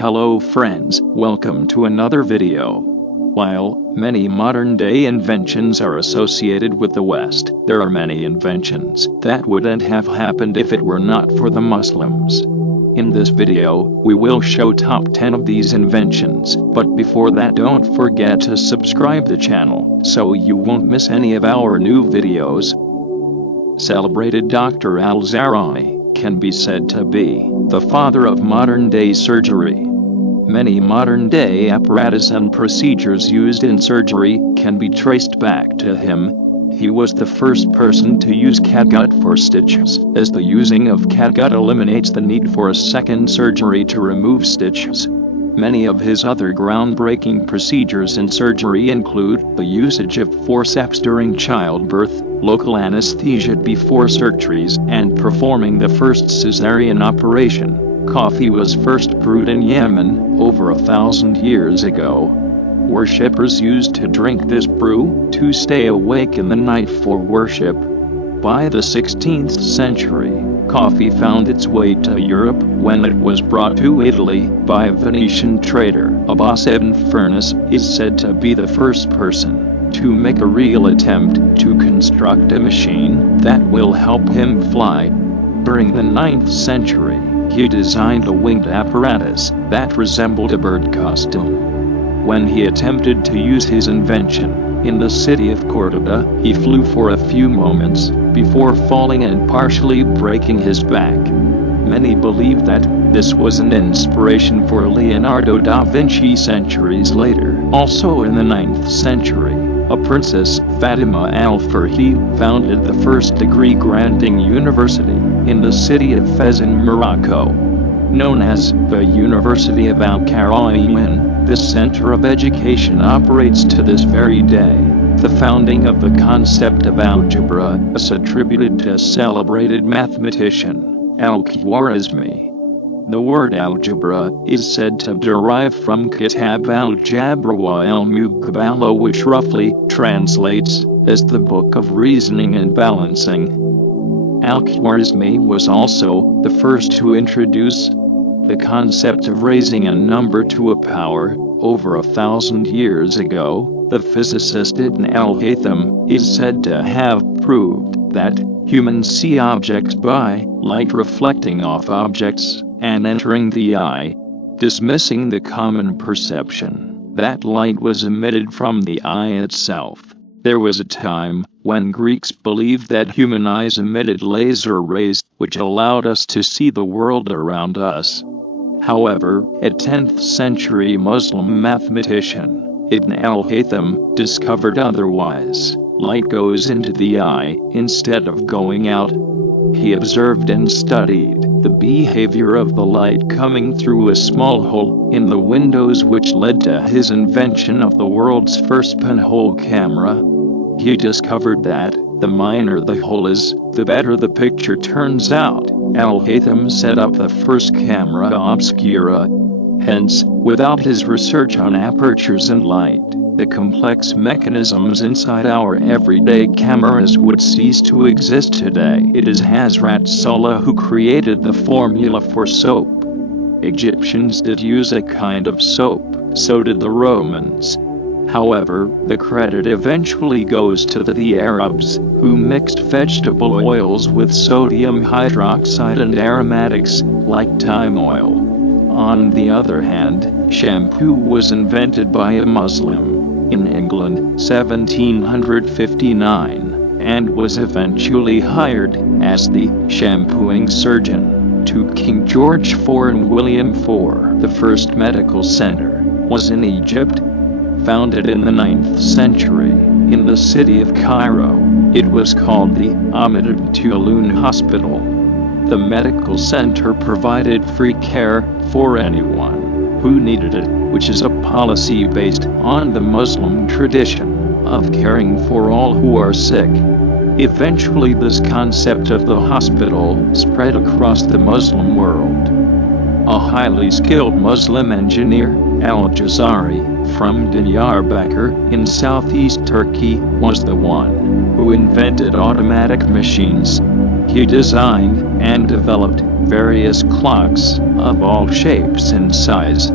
Hello friends, welcome to another video. While many modern-day inventions are associated with the West, there are many inventions that wouldn't have happened if it were not for the Muslims. In this video, we will show top 10 of these inventions, but before that don't forget to subscribe the channel so you won't miss any of our new videos. Celebrated Dr. Al-Zahrani can be said to be the father of modern-day surgery. Many modern-day apparatus and procedures used in surgery can be traced back to him. He was the first person to use catgut for stitches, as the using of catgut eliminates the need for a second surgery to remove stitches. Many of his other groundbreaking procedures in surgery include the usage of forceps during childbirth, local anesthesia before surgeries, and performing the first cesarean operation. Coffee was first brewed in Yemen over 1,000 years ago. Worshippers used to drink this brew to stay awake in the night for worship. By the 16th century, coffee found its way to Europe when it was brought to Italy by a Venetian trader. Abbas ibn Firnas is said to be the first person to make a real attempt to construct a machine that will help him fly. During the 9th century, he designed a winged apparatus that resembled a bird costume. When he attempted to use his invention in the city of Cordoba, he flew for a few moments before falling and partially breaking his back. Many believe that this was an inspiration for Leonardo da Vinci centuries later. Also in the 9th century, a princess, Fatima al-Farhi, founded the first degree-granting university in the city of Fez in Morocco. Known as the University of Al-Qarawiyyin, this center of education operates to this very day. The founding of the concept of algebra is attributed to a celebrated mathematician, al-Khwarizmi. The word algebra is said to derive from Kitab al-Jabr wa al-Muqabala, which roughly translates as the book of reasoning and balancing. Al-Khwarizmi was also the first to introduce the concept of raising a number to a power. Over 1,000 years ago, the physicist al-haytham is said to have proved that humans see objects by light reflecting off objects and entering the eye, dismissing the common perception that light was emitted from the eye itself. There was a time when Greeks believed that human eyes emitted laser rays, which allowed us to see the world around us. However, a 10th century Muslim mathematician, Ibn al-Haytham, discovered otherwise. Light goes into the eye instead of going out. He observed and studied the behavior of the light coming through a small hole in the windows, which led to his invention of the world's first pinhole camera. He discovered that the minor the hole is, the better the picture turns out. Al-Haytham set up the first camera obscura. Hence, without his research on apertures and light, the complex mechanisms inside our everyday cameras would cease to exist today. It is Hazrat Sulla who created the formula for soap. Egyptians did use a kind of soap, so did the Romans. However, the credit eventually goes to the Arabs, who mixed vegetable oils with sodium hydroxide and aromatics, like thyme oil. On the other hand, shampoo was invented by a Muslim in England, 1759, and was eventually hired as the shampooing surgeon to King George IV and William IV. The first medical center was in Egypt. Founded in the 9th century, in the city of Cairo, it was called the Ahmed Tulun Hospital. The medical center provided free care for anyone who needed it, which is a policy based on the Muslim tradition of caring for all who are sick. Eventually, this concept of the hospital spread across the Muslim world. A highly skilled Muslim engineer, Al-Jazari, from Diyarbakir in southeast Turkey, was the one who invented automatic machines. He designed and developed various clocks of all shapes and size,